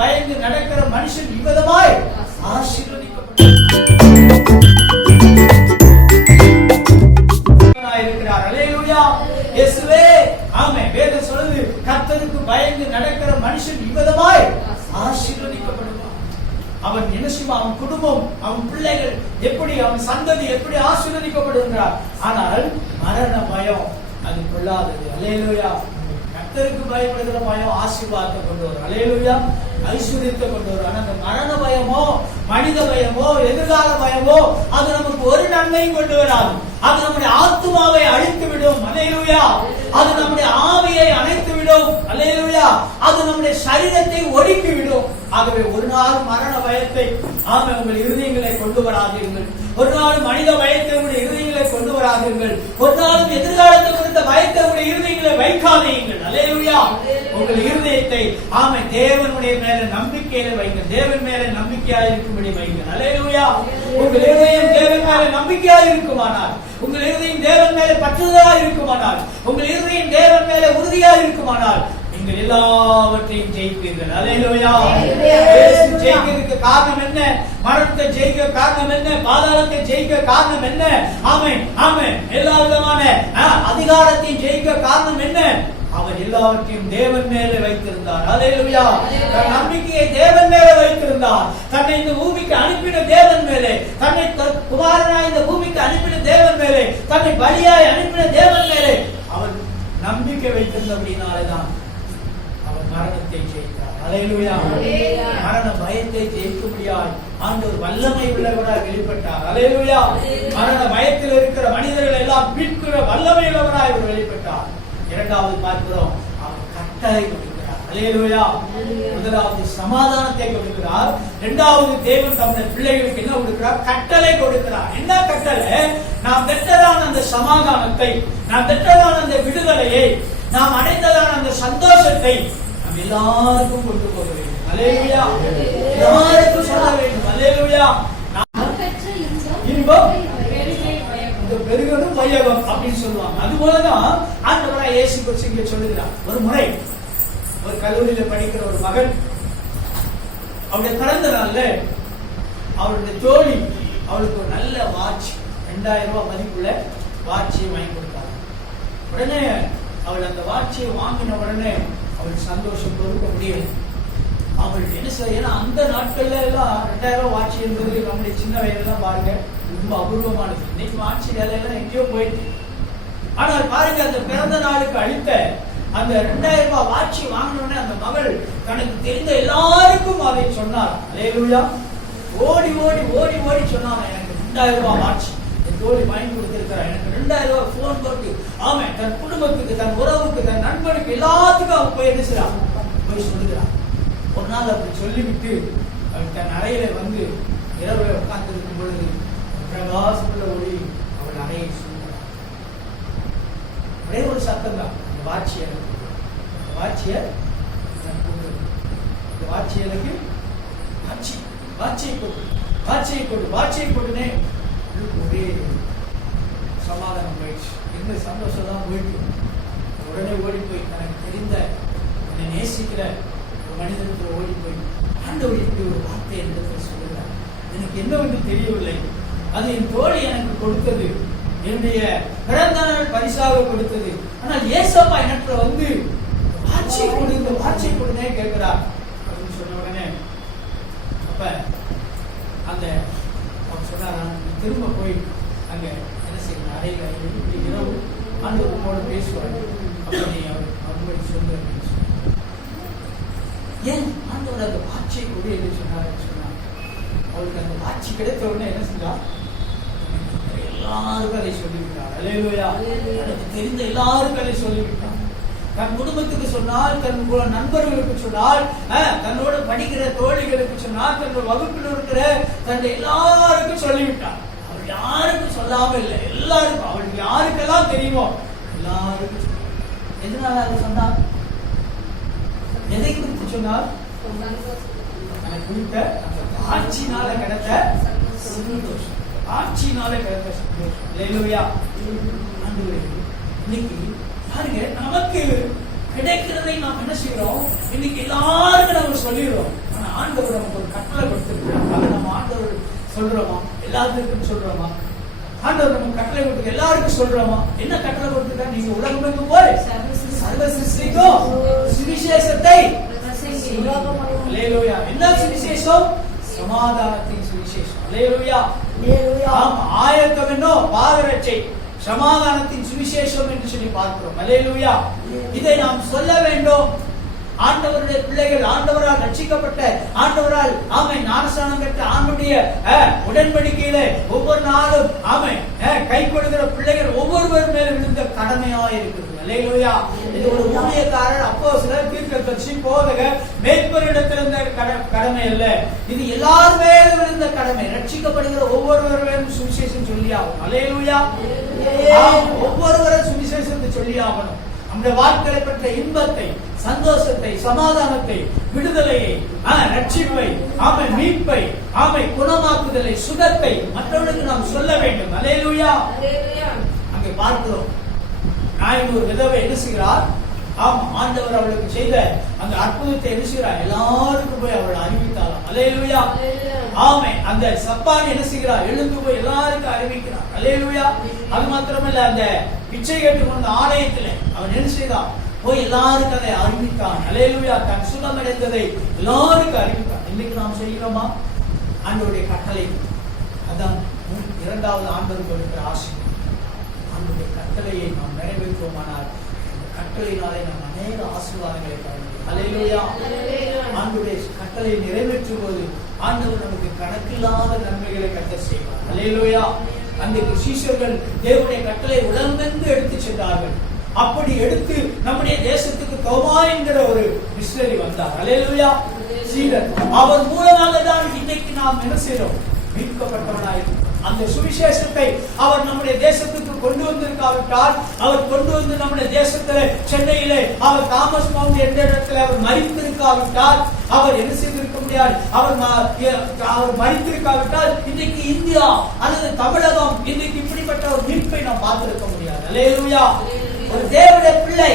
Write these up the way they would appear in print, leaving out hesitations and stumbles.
பயந்து நடக்கிற மனுஷன் இவ்விதமாய் ஆசீர்வதிக்கப்படுவான். அல்லேலூயா. இயேசுவே ஆமென். வேதம் சொல்லுது, கர்த்தருக்கு பயந்து நடக்கிற மனுஷன் இவ்விதமாய் ஆசீர்வதிக்கப்படுவான். அவன் என்ன செய்வான்? அவன் குடும்பம், அவன் பிள்ளைகள் எப்படி, அவன் சந்ததி எப்படி ஆசீர்வதிக்கப்படுகிறார். ஆனால் மரண பயம் அது கொள்ளாதது. அல்லேலூயா. கர்த்தருக்கு பயப்படுகிற பயம் ஆசீர்வாதத்தை கொண்டு வரும். அல்லேலூயா. ஐஸ்வர்யத்தை கொண்டு வரும். ஆனா அந்த மரண பயமோ, மனித பயமோ, எதிர்கால பயமோ அது நமக்கு ஒரு நன்மையும் கொண்டு வராது. அது நம்முடைய ஆத்துமாவை அழித்து விடும். அல்லேலூயா. அது நம்முடைய ஆவியை அணைத்து விடும். அல்லேலூயா. அது நம்முடைய சரீரத்தை ஒடுக்கி விடும். ஆகவே ஒரு நாள் மரண பயத்தை உங்கள் இருதயங்களை கொண்டு வராதீர்கள். ஒரு நாள் மனித பயத்தை உடைய இருதயங்களை கொண்டு வராதீர்கள். ஒரு நாளும் எதிர்காலத்தை குறித்த பயத்தை உடைய இருதயங்களை வைக்காதீர்கள். அல்லேலூயா. உங்கள் இருதயத்தை தேவனுடைய மேல நம்பிக்கையில வைங்க. தேவன் மேல நம்பிக்கையாக இருக்கும்படி வைங்க. அல்லேலூயா. உங்கள் இருதயம் தேவன் மேல நம்பிக்கையாக இருக்குமானால், உங்கள் இருதயம் தேவன் மேல பற்றுதலாக இருக்குமானால், உங்கள் இருதயம் தேவன் மேல உறுதியாக இருக்குமானால் நீங்கள் எல்லாவற்றையும் ஜெயிப்பீர்கள். அல்லேலூயா. இயேசு ஜெயிக்கிறதுக்கு காரணம் என்ன? மரணத்தை ஜெயிக்க காரணம் என்ன? பாதாளத்தை ஜெயிக்க காரணம் என்ன? ஆமென் ஆமென். எல்லா விதமான அதிகாரத்தையும் ஜெயிக்க காரணம் என்ன? அவர் எல்லாவற்றையும் தேவன் மேலே வைத்திருந்தார். அல்லேலூயா. தன் நம்பிக்கையை தேவன் மேலே வைத்திருந்தார். தன்னை இந்த பூமிக்கு அனுப்பின தேவன் மேலே, தன்னை குமாரனாய் இந்த பூமிக்கு அனுப்பின தேவன் மேலே, தன்னை பலியாய் அனுப்பின தேவன் மேலே அவர் நம்பிக்கை வைத்திருந்தபடினால்தான் அவர் மரணத்தை ஜெயித்தார். அல்லேலூயா. மரண பயத்தை ஜெயிக்கும்படியாய் ஆண்டவர் வல்லமை உள்ளவராய் வெளிப்பட்டார். அல்லேலூயா. மரண பயத்தில் இருக்கிற மனிதர்கள் எல்லாம் மீட்கிற வல்லமை உள்ளவராய் அவர் வெளிப்பட்டார். இரண்டாவது பார்க்கிறோம், அவர் கட்டளை கொடுக்கிறார். அல்லேலூயா. முதலாவது சமாதானத்தை கொடுக்கிறார். இரண்டாவது தேவன் தம்முடைய பிள்ளைகளுக்கு என்ன கொடுக்கிறார்? கட்டளை கொடுக்கிறார். என்ன கட்டளை? நாம் பெற்றதான அந்த சமாதானத்தை, நாம் பெற்றதான அந்த விடுதலையை, நாம் அடைந்ததான அந்த சந்தோஷத்தை நாம் எல்லாருக்கும் கொண்டு போக வேண்டும். அல்லேலூயா. எல்லாருக்கும் சொல்ல வேண்டும். அல்லேலூயா. இன்பம் பெருகணும் வையகம் அப்படின்னு சொல்லுவாங்க. அது போலதான் ஆண்டவராய் இயேசு கிறிஸ்து இங்கே சொல்லுகிறார். ஒரு முறை ஒரு கல்லூரியில படிக்கிற ஒரு மகன், அவருடைய பிறந்த நாள்ல அவருடைய தோழி அவளுக்கு ஒரு நல்ல வாட்ச், 2000 ரூபாய் மதிப்புள்ள வாட்சியை வாங்கி கொடுத்தாங்க. உடனே அவள் அந்த வாட்சியை வாங்கின உடனே அவள் சந்தோஷம் பொறுக்க முடியல. அவள் என்ன செய்ய, ஏன்னா அந்த நாட்கள்ல எல்லாம் 2000 ரூபாய் வாட்சி என்பது நம்முடைய சின்ன வயதுலாம் பாருங்க ரொம்ப அபூர்வமானது. இன்னைக்கு வாட்சி வேலை எல்லாம் எங்கேயோ போயிட்டு. ஆனால் பாருங்க, அந்த பிறந்த நாளுக்கு அளித்த அந்த 2000 ரூபாய் வாட்சி வாங்கினோடனே அந்த மகள் தனக்கு தெரிந்த எல்லாருக்கும் அதை சொன்னார். அல்லேலூயா. ஓடி ஓடி ஓடி ஓடி சொன்னாங்க, எனக்கு 2000 ரூபாய் வாட்சி என் தோழி வாங்கி கொடுத்திருக்கிறார், எனக்கு 2000 ரூபாய் போன் போட்டு. ஆமா, தன் குடும்பத்துக்கு, தன் உறவுக்கு, தன் நண்பனுக்கு எல்லாத்துக்கும் அவன் போய் என்ன செய்யறான்? போய் சொல்லுகிறான். ஒரு நாள் அப்படி சொல்லிவிட்டு அவள் தன் அறையில வந்து இரவுல உட்கார்ந்து இருக்கும் பொழுது பிரகாசமுள்ள ஒளி அவள் அறையை சூழ்ந்தார். ஒரே ஒரு சத்தம் தான், அந்த வாட்சியலுக்கு வாட்சியை கொடுனே ஒரே சமாதானம் போயிடுச்சு. எந்த சந்தோஷம் தான் போயிட்டு உடனே ஓடி போய் தனக்கு தெரிந்த என்னை நேசிக்கிற ஒரு மனிதனுக்கு ஓடி போய் ஆண்டவர் இப்படி ஒரு வார்த்தை என்று சொல்லுகிறார். எனக்கு என்னவென்று தெரியவில்லை, அது என் தோழி எனக்கு கொடுத்தது, என்னுடைய பிறந்த நாள் பரிசாக கொடுத்தது. ஆனால் ஏசப்பா எனக்கு வந்து வாட்சியை கொடுனே கேட்கிறார் அப்படின்னு சொன்ன உடனே அப்ப அந்த அவர் சொன்னார், திரும்ப போய் அங்க என்ன செய்யணும், அறையில இரவு ஆண்டவரோடு பேசுவார். அப்படி அவர் மறுபடி சொல்லு அப்படின்னு சொன்னார். ஏன் ஆண்டவர் அந்த வாட்சியை கொடு என்று சொன்னார் சொன்னார். அவருக்கு அந்த வாட்சி கிடைத்த உடனே என்ன செஞ்சார்? எல்லாருக்கும் அதை சொல்லிவிட்டார். அல்லேலூயா. எனக்கு தெரிந்த எல்லாருக்கும் அதை சொல்லிவிட்டார். தன் குடும்பத்துக்கு சொன்னால், தன் நண்பர்களுக்கு சொன்னால், தன்னோடு படிக்கிற தோழிகளுக்கு சொன்னால், தன்னோட வகுப்பில் இருக்கிற தன் எல்லாருக்கும் சொல்லிவிட்டார். அவள் யாருக்கும் சொல்லாம இல்லை, எல்லாருக்கும், அவளுக்கு யாருக்கெல்லாம் தெரியுமோ எல்லாருக்கும். எதனால அதை சொன்னார்? எதை குறித்து சொன்னார்? எனக்கு குறித்த அந்த ஆட்சினால கிடைத்த சந்தோஷம், ஆட்சினால கிடைத்த சந்தோஷம். அல்லேலூயா. இன்னைக்கு பாருங்க, நமக்கு கிடைக்கிறதை நாம் என்ன செய்யறோம்? இன்னைக்கு எல்லாருக்கும் நம்ம சொல்லிடுறோம். ஆண்டவர் நமக்கு ஒரு கட்டளை கொடுத்திருக்கிறார். அதை நம்ம ஆண்டவர் சொல்றோமா? எல்லாத்துக்கும் சொல்றோமா? ஆண்டவர் நம்ம கட்டளை கொடுத்து எல்லாருக்கும் சொல்றோமா? என்ன கட்டளை கொடுத்திருக்காரு? நீங்க உலகமெங்கும் போய் சர்வ சிருஷ்டிக்கும் சுவிசேஷத்தை. அல்லேலூயா. என்ன சுவிசேஷம்? சமாதானத்தின் சுவிசேஷம். அல்லேலூயா. ஆமா, ஆயத்தம் என்னோ பாதரட்சை, சமாதானத்தின் சுவிசேஷம் என்று சொல்லி பார்க்கிறோம். அல்லேலூயா. இதை நாம் சொல்ல வேண்டும். ஆண்டவருடைய பிள்ளைகள், ஆண்டவரால் ரட்சிக்கப்பட்ட, ஆண்டவரால் ஞானஸ்நானம் பெற்ற, ஆண்டுடைய உடன்படிக்கையில ஒவ்வொரு நாளும் கை கொடுக்கிற பிள்ளைகள் ஒவ்வொருவர் மேலும் விழுந்த கடமையா இருக்குது. அல்லேலூயா. இது ஒரு ஊழியக்காரர், அப்போஸ்தலர், தீர்க்கதரிசி, போதகர், மேய்ப்பரிடத்தில் இருந்த கடமை அல்ல. இது எல்லார் மேலும் விழுந்த கடமை. ரட்சிக்கப்படுகிற ஒவ்வொருவர் மேலும் சுவிசேஷம் சொல்லி ஆகணும். அல்லேலூயா. ஒவ்வொருவரும் சுவிசேஷத்தை சொல்லி ஆகணும். நம்முடைய வாழ்க்கையை பெற்ற இன்பத்தை, சந்தோஷத்தை, சமாதானத்தை, விடுதலையை, ரட்சிப்பை, மீட்பை, குணமாக்குதலை, சுகத்தை மற்றவர்களுக்கு நாம் சொல்ல வேண்டும். அல்லேலூயா. அங்கே பார்க்கிறோம், நாயின் ஒரு விதவை என்ன செய்கிறார்? ஆண்டவர் அவளுக்கு செய்த அந்த அற்புதத்தை என்ன செய்கிறார்? எல்லாருக்கும் போய் அவள் அறிவித்தாளாம். அல்லேலூயா. அந்த சப்பான் என்ன செய்கிறார்? எழுந்து போய் எல்லாருக்கும் அறிவிக்கிறார். அல்லேலூயா. அது மாத்திரமல்ல, அந்த பிச்சை கேட்டுக்கொண்ட ஆலயத்தில் அவன் என்ன செய்தான்? போய் எல்லாருக்கும் அதை அறிவித்தான். அல்லேலூயா. தன் சுகம் அடைந்ததை எல்லாருக்கும் அறிவித்தான். இன்னைக்கு நாம் செய்கிறோமா? ஆண்டவருடைய கட்டளை அதான் இரண்டாவது ஆண்டவர் கொடுக்கிற ஆசை. ஆண்டவருடைய கட்டளையை நாம் நிறைவேற்றுவோமானால் கட்டளையினாலே நாம் அநேக ஆசீர்வாதங்களை பெற முடியும். அல்லேலூயா. ஆண்டவருடைய கட்டளையை நிறைவேற்றும் போது ஆண்டவர் நமக்கு கணக்கில்லாத நன்மைகளை கட்டளை செய்வார். அல்லேலூயா. அந்த சீஷர்கள் தேவனுடைய கட்டளை உடம்பென்று எடுத்து சென்றார்கள். அப்படி எடுத்து நம்முடைய தேசத்துக்கு தோமா என்கிற ஒரு மிஷனரி வந்தார். அல்லேலூயா. சீடர். அவர் மூலமாக தான் இன்னைக்கு நாம் என்ன செய்றோம்? மீட்கப்பட்டவனாய் அந்த சுவிசேஷத்தை அவர் நம்முடைய தேசத்துக்கு கொண்டு வந்திருக்காவிட்டால், அவர் கொண்டு வந்து நம்முடைய தேசத்திலே, சென்னையிலே அவர் தாமஸ் மவுண்ட் என்ற இடத்துல அவர் மரித்திருக்காவிட்டால், அவர் என்ன செய்திருக்க முடியாது? அவர் மரித்திருக்காவிட்டால் இன்னைக்கு இந்தியா அல்லது தமிழகம் இன்னைக்கு இப்படிப்பட்ட ஒரு மீட்பை நாம் பார்த்திருக்க முடியாது. அல்லேலூயா. ஒரு தேவனுடைய பிள்ளை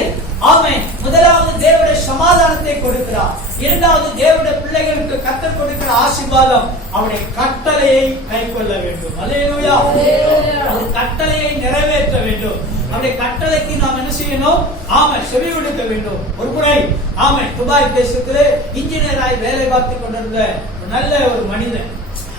முதலாவது தேவனுடைய சமாதானத்தை கொடுக்கிறார். இரண்டாவது தேவனுடைய பிள்ளைகளுக்கு கர்த்தர் கொடுக்கிற ஆசீர்வாதம் அவருடைய கட்டளையை கைக்கொள்ள வேண்டும். அல்லேலூயா. அவர் கட்டளையை நிறைவேற்ற வேண்டும். அவருடைய கட்டளைக்கு நாம் என்ன செய்யணும்? செவி கொடுக்க வேண்டும். ஒரு முறை துபாய் தேசத்திலே இன்ஜினியராய் வேலை பார்த்துக் கொண்டிருந்த நல்ல ஒரு மனிதன்,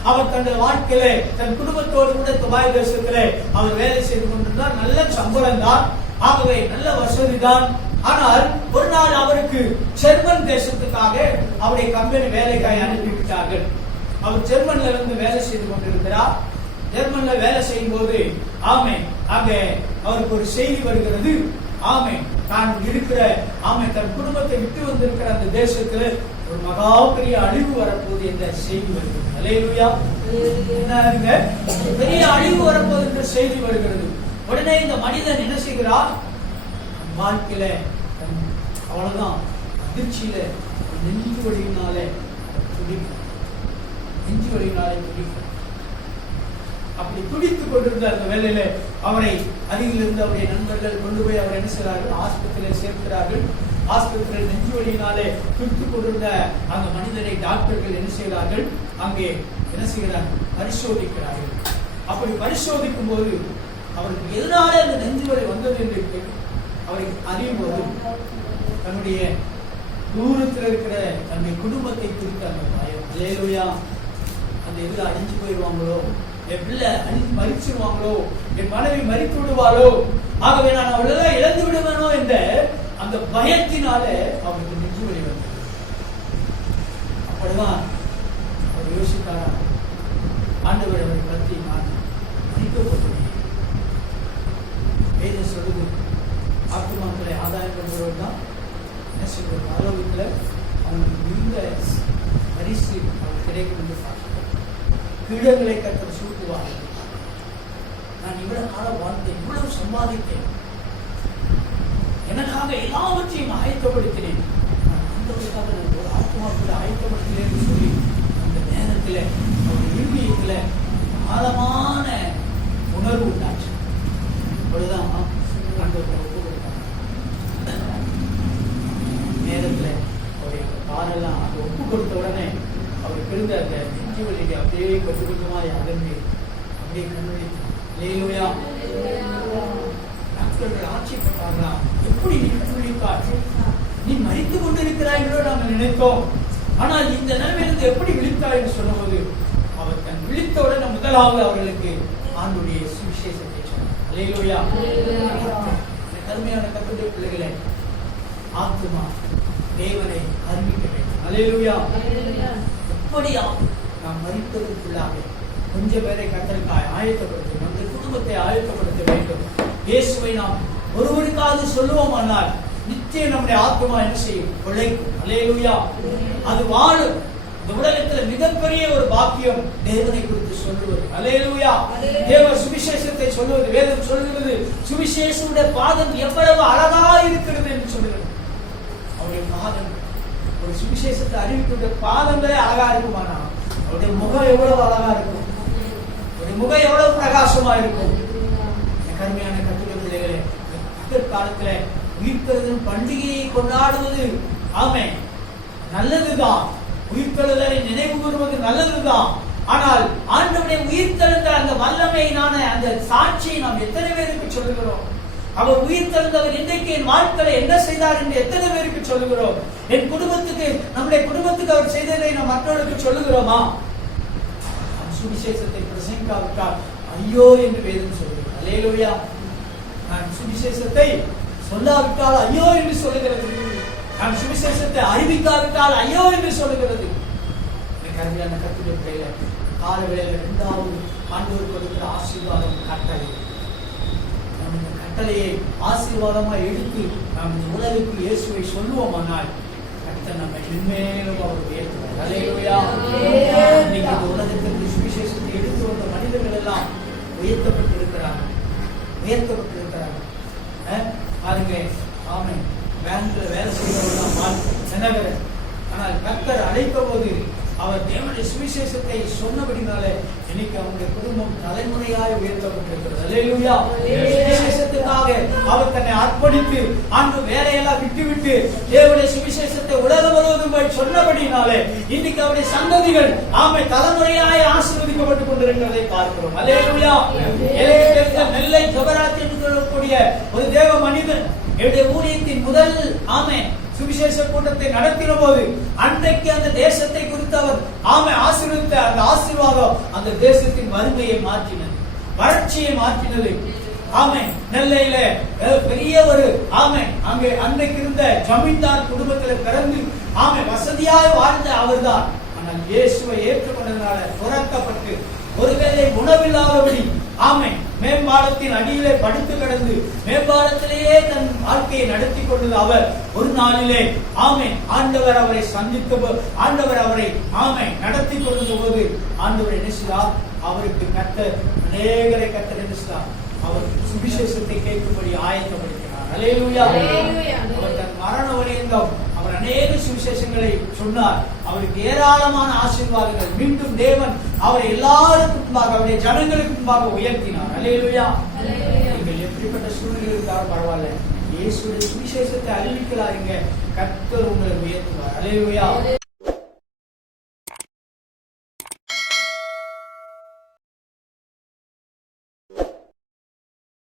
அவர் தன்னுடைய வாழ்க்கையில தன் குடும்பத்தோடு கூட துபாய் தேசத்திலே அவர் வேலை செய்து கொண்டிருந்தார். நல்ல சம்பளம் தான், ஆகவே நல்ல வசதி தான். ஆனால் ஒரு நாள் அவருக்கு ஜெர்மன் தேசத்துக்காக அவருடைய கம்பெனி வேலைக்காக அனுப்பிவிட்டார்கள். அவர் ஜெர்மன்ல இருந்து வேலை செய்து கொண்டிருக்கிறார். ஜெர்மன்ல வேலை செய்யும் போது அங்கே அவருக்கு ஒரு செய்தி வருகிறது. தான் இருக்கிற தன் குடும்பத்தை விட்டு வந்திருக்கிற அந்த தேசத்துல ஒரு மகா பெரிய அழிவு வரப்போகுது என்ற செய்தி வருகிறது. அல்லேலூயா. என்ன பெரிய அழிவு வரப்போகுது என்ற செய்தி வருகிறது. உடனே இந்த மனிதன் என்ன செய்கிறார்? வாழ்க்கையில அவ்வளவுதான் அதிர்ச்சியில நெஞ்சு வலியினாலே துடிக்கிறார். அப்படி துடித்துக் கொண்டிருந்த அந்த வேலையில அவரை அருகில் இருந்து அவருடைய நண்பர்கள் கொண்டு போய் அவர் என்ன செய்கிறார்கள்? ஆஸ்பத்திரியில் சேர்க்கிறார்கள். ஆஸ்பத்திரியில் நெஞ்சு வலியினாலே துடித்துக் கொண்டிருந்த அந்த மனிதனை டாக்டர்கள் என்ன செய்கிறார்கள்? அங்கே என்ன செய்கிறார்கள்? பரிசோதிக்கிறார்கள். அப்படி பரிசோதிக்கும் போது அவருக்கு எதனாலே அந்த நெஞ்சு வலி வந்தது என்று அவரை அறியும் போது தன்னுடைய தூரத்தில் இருக்கிற தன்னுடைய குடும்பத்தை குறித்த அந்த பயம். அல்லேலூயா. அந்த எதிர அழிஞ்சு போயிடுவாங்களோ, என் பிள்ளை மறிச்சிருவாங்களோ, என் மனைவி மறித்து விடுவாளோ, ஆகவே நான் அவளெல்லாம் இழந்து விடுவேனோ என்ற அந்த பயத்தினால அவருக்கு நெஞ்சு வலி வந்தது. அப்படிதான் அவர் யோசித்தாரா, ஆண்டவர் அவரை பற்றி நான் மன்னிக்கப்பட்டுள்ளேன். வேதம் சொல்லுது, ஆத்துமாக்களை ஆதாயம் கொண்டவர் தான் என்ன சொல்றது? ஆரோக்கியத்தில் அவங்களுக்கு மிகுந்த பரிசு அவர் கிடைக்கும் என்று பார்க்கிறார். கிழங்களை கர்த்தர் சூட்டுவார்கள். நான் இவ்வளவு கால வாழ்ந்தேன், இவ்வளவு சம்பாதித்தேன், எனக்காக எல்லாவற்றையும் ஆயத்தப்படுத்தினேன், ஆண்டவருக்காக நான் ஒரு ஆத்மாக்களை ஆயத்தப்படுத்தினேன் சொல்லி அந்த நேரத்தில் அவருடைய இருதயத்தில் ஆழமான உணர்வு உண்டாச்சு. அப்படிதான் ஆண்டவரை ஒப்பு கொடுத்தாங்க. நேரத்தில் அவருடைய காலெல்லாம் அதை ஒப்பு கொடுத்த உடனே இருந்த அந்த நெஞ்சு வலியை அப்படியே கொஞ்சம் கொஞ்சமாய் அகன்று அப்படியே கண்வழித்தார். அல்லேலூயா. டாக்டர்கள் ஆட்சிப்பட்டார்களாம், எப்படி நீ கண்வழித்தாய்? நீ மரித்து கொண்டிருக்கிறாய் என்று நாங்கள் நினைத்தோம், ஆனால் இந்த நிலைமையிலிருந்து எப்படி விழித்தாய் என்று சொன்னபோது அவர் தன் விழித்தவுடன் முதலாவது அவர்களுக்கு ஆண்டுடைய சுவிசேஷத்தை சொன்னார். அல்லேலூயா. கருமையான கர்த்தருடைய பிள்ளைகளே, ஆத்துமா தேவனை அறிவிக்க வேண்டும். அல்லேலூயா. எப்படியா நாம் மரிப்பதற்குள்ளாக கொஞ்சம் பேரை கர்த்தருக்காய் ஆயத்தப்படுத்த, நம்முடைய குடும்பத்தை ஆயத்தப்படுத்த வேண்டும். இயேசுவை நாம் ஒருவருக்காவது சொல்லுவோமானால் நிச்சயம் நம்முடைய ஆத்மா என்ன செய்யும்? உழைக்கும். அல்லேலூயா. அது வாழும். இந்த உலகத்தில் மிகப்பெரிய ஒரு பாக்கியம் தேவனை குறித்து சொல்லுவது. அல்லேலூயா. தேவ சுவிசேஷத்தை சொல்லுவது. வேதம் சொல்லுவது சுவிசேஷனுடைய பாதம் எவ்வளவு அழகா இருக்கிறது என்று சொல்லுகிறது. அவருடைய பாதம், ஒரு சுவிசேஷத்தை அறிவிக்கிற பாதங்களே அழகா இருக்குமானா அவருடைய முகம் எவ்வளவு அழகா இருக்கும், அவருடைய முகம் எவ்வளவு பிரகாசமா இருக்கும். கருமையான கர்த்தருடைய பிள்ளைகளே, காலத்துல உயிர்த்தெழுதல் பண்டிகையை கொண்டாடுவது ஆமென் நல்லதுதான், உயிர்த்தெழுதலை நினைவு கூறுவது நல்லதுதான். ஆனால் ஆண்டவருடைய உயிர்த்தெழுந்த அந்த வல்லமையினான அந்த சாட்சியை நாம் எத்தனை பேருக்கு சொல்லுகிறோம்? அவர் உயிர்த்தெழுந்தவர் இன்றைக்கு என் வாழ்க்கையில என்ன செய்தார் என்று எத்தனை பேருக்கு சொல்லுகிறோம்? என் குடும்பத்துக்கு, நம்முடைய குடும்பத்துக்கு அவர் செய்ததை நாம் மற்றவர்களுக்கு சொல்லுகிறோமா? சுவிசேஷத்தை பிரசங்கிக்காவிட்டால் ஐயோ என்று வேதம் சொல்லுகிறது. அல்லேலூயா. நான் சுவிசேஷத்தை சொல்லாவிட்டால் ஐயோ என்று சொல்லுகிறது. நான் சுவிசேஷத்தை அறிவிக்காவிட்டால் ஐயோ என்று சொல்லுகிறது. கருமையான கர்த்தருடைய பிள்ளைகளே, கால வேளையில இரண்டாவது ஆண்டவர் கொடுக்கிற ஆசீர்வாதம் கட்டளை. நாம் இந்த கட்டளையை ஆசீர்வாதமாக எடுத்து நாம் இந்த உலகுக்கு இயேசுவை சொல்லுவோமானால் கர்த்தர் நம்மை மென்மேலும் அவர் உயர்த்துவார். அல்லேலூயா. இன்னைக்கு இந்த உலகத்திற்கு சுவிசேஷத்தை எடுத்து வந்த மனிதர்கள் எல்லாம் உயர்த்தப்பட்டிருக்கிறார்கள். பாருங்க, ஆமென், பேங்க்ல வேலை செய்யறவர்கள் செனகர். ஆனால் கர்த்தர் அழைத்த போது அவர் தேவனுடைய சுவிசேஷத்தை சொன்னபடினாலே இன்னைக்கு அவருடைய குடும்பம் தலைமுறையாய் உயர்த்தப்பட்டிருக்கிறது. அல்லேலூயா. சுவிசேஷத்துக்காக அவர் தன்னை அர்ப்பணித்து ஆண்டு வேலையெல்லாம் விட்டுவிட்டு தேவனுடைய சுவிசேஷத்தை உலகம் முழுவதும் போய் சொன்னபடினாலே இன்னைக்கு அவருடைய சந்ததிகள் ஆமென் தலைமுறையாய் ஆசீர்வதிக்கப்பட்டுக் கொண்டிருக்கிறதை பார்க்கிறோம். அல்லேலூயா. நெல்லை ஜபராஜ் என்று சொல்லக்கூடிய ஒரு தேவ மனிதன் என்னுடைய ஊழியத்தின் முதல் ஆமென் சுவிசேஷ கூட்டத்தை நடத்தின போது அன்றைக்கு அந்த தேசத்தை குறித்து அவர் ஆசீர்வதித்த அந்த ஆசீர்வாதம் அந்த தேசத்தின் வறுமையை மாற்றினது, வறட்சியை மாற்றினது. ஆமென். நெல்லையில பெரிய ஒரு ஆமென் அங்கே அன்றைக்கு இருந்த ஜமீன்தார் குடும்பத்தில் பிறந்து ஆமென் வசதியாக வாழ்ந்த அவர்தான். ஆனால் இயேசுவை ஏற்றுக்கொண்டதனால துரத்தப்பட்டு ஒருவேளை உணவில்லாதபடி ஆமென் மேம்பாலத்தின் அடியிலே படுத்து கிடந்து மேம்பாலத்திலேயே தன் வாழ்க்கையை நடத்தி கொண்டது அவர். ஒரு நாளிலே ஆமென் ஆண்டவர் அவரை சந்தித்த, ஆண்டவர் அவரை ஆமென் நடத்தி கொண்ட போது ஆண்டவர் என்ன செய்தார்? அவருக்கு கர்த்தர் அநேகரை கர்த்தர் என்ன செய்தார்? அவர் சுவிசேஷத்தை கேட்கும்படி ஆயத்தப்படுத்தினார். அல்லேலூயா. அவர் தன் மரண வரையந்தம் அவர் அநேக சுவிசேஷங்களை சொன்னார். அவருக்கு ஏராளமான ஆசீர்வாதங்கள். மீண்டும் தேவன் அவரை எல்லாருக்கும் முன்பாக, அவருடைய ஜனங்களுக்கு முன்பாக உயர்த்தினார். அல்லேலூயா. நீங்கள் எப்படிப்பட்ட சூழ்நிலை இருந்தாலும் பரவாயில்ல, இயேசுடைய சுவிசேஷத்தை அறிவிக்கலாருங்க, கர்த்தர் உங்களை உயர்த்துவார். அல்லேலூயா.